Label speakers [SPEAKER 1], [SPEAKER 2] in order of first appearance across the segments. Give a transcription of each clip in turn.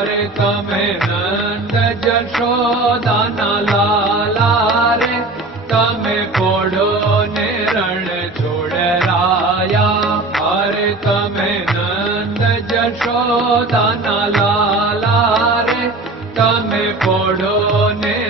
[SPEAKER 1] रे तमे नंद जशोदाना लाला रे। तमे कोडो ने रण छोड़ राया। हरे तमे नंद जशोदाना लाला रे। तमे कोडो ने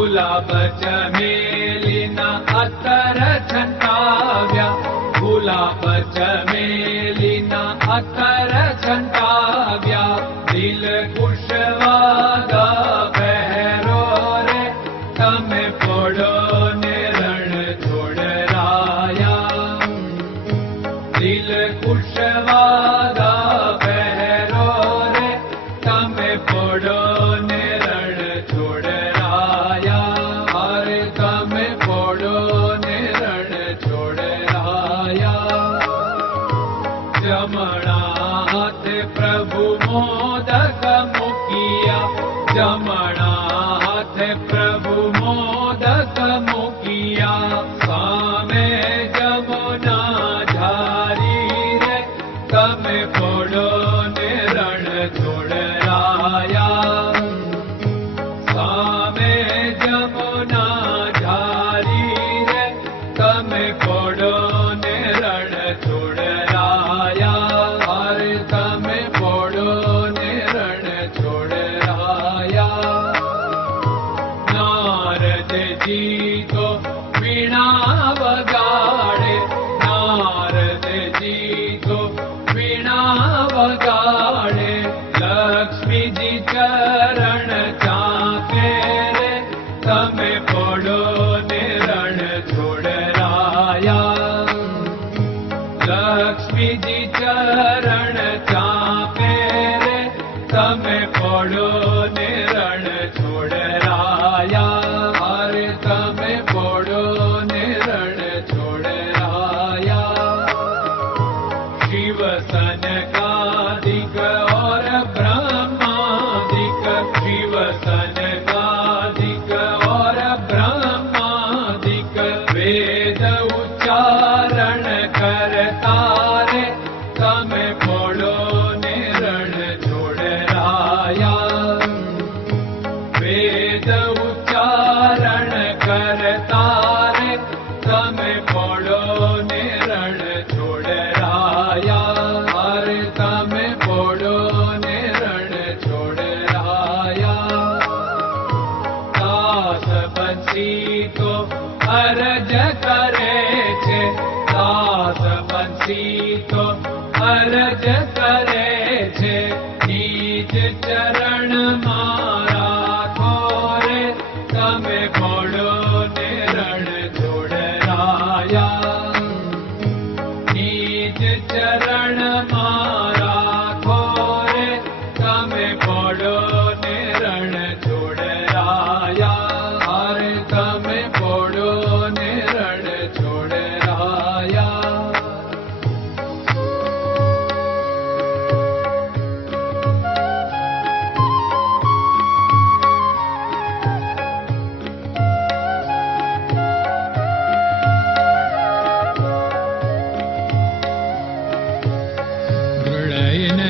[SPEAKER 1] भुलापच मेलिना अकर चाव भुलाप च मेलिना अकर चन्ता Rama ीतो हीज चरण मारा खोरे तमे भोडो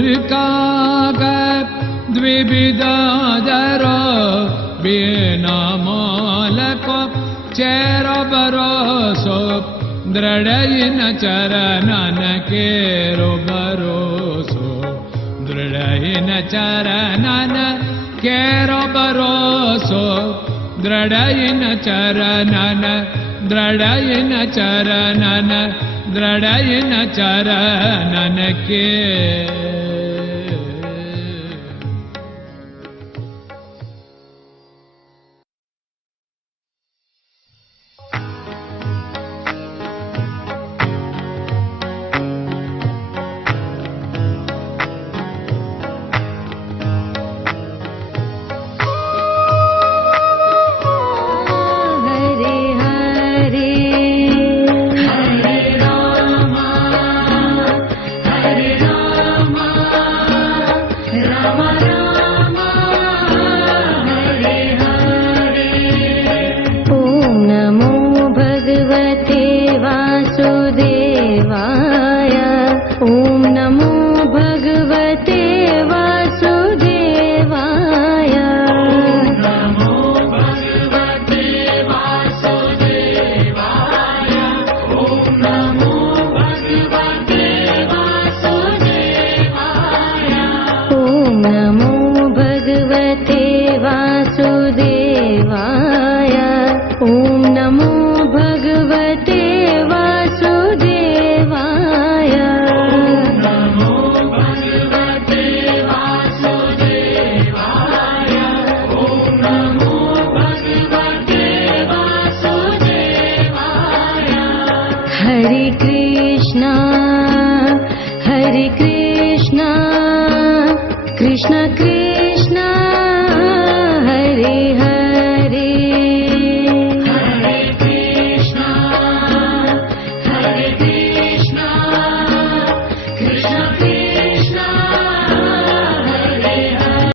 [SPEAKER 1] का द्विविदादर बिना मालको चेर बरोसो दृढयिन चरणन केरो दृढयिन चरणन केरो दृढयिन चरणन दृढयिन चरणन दृढयिन चरणन
[SPEAKER 2] कृष्ण कृष्ण।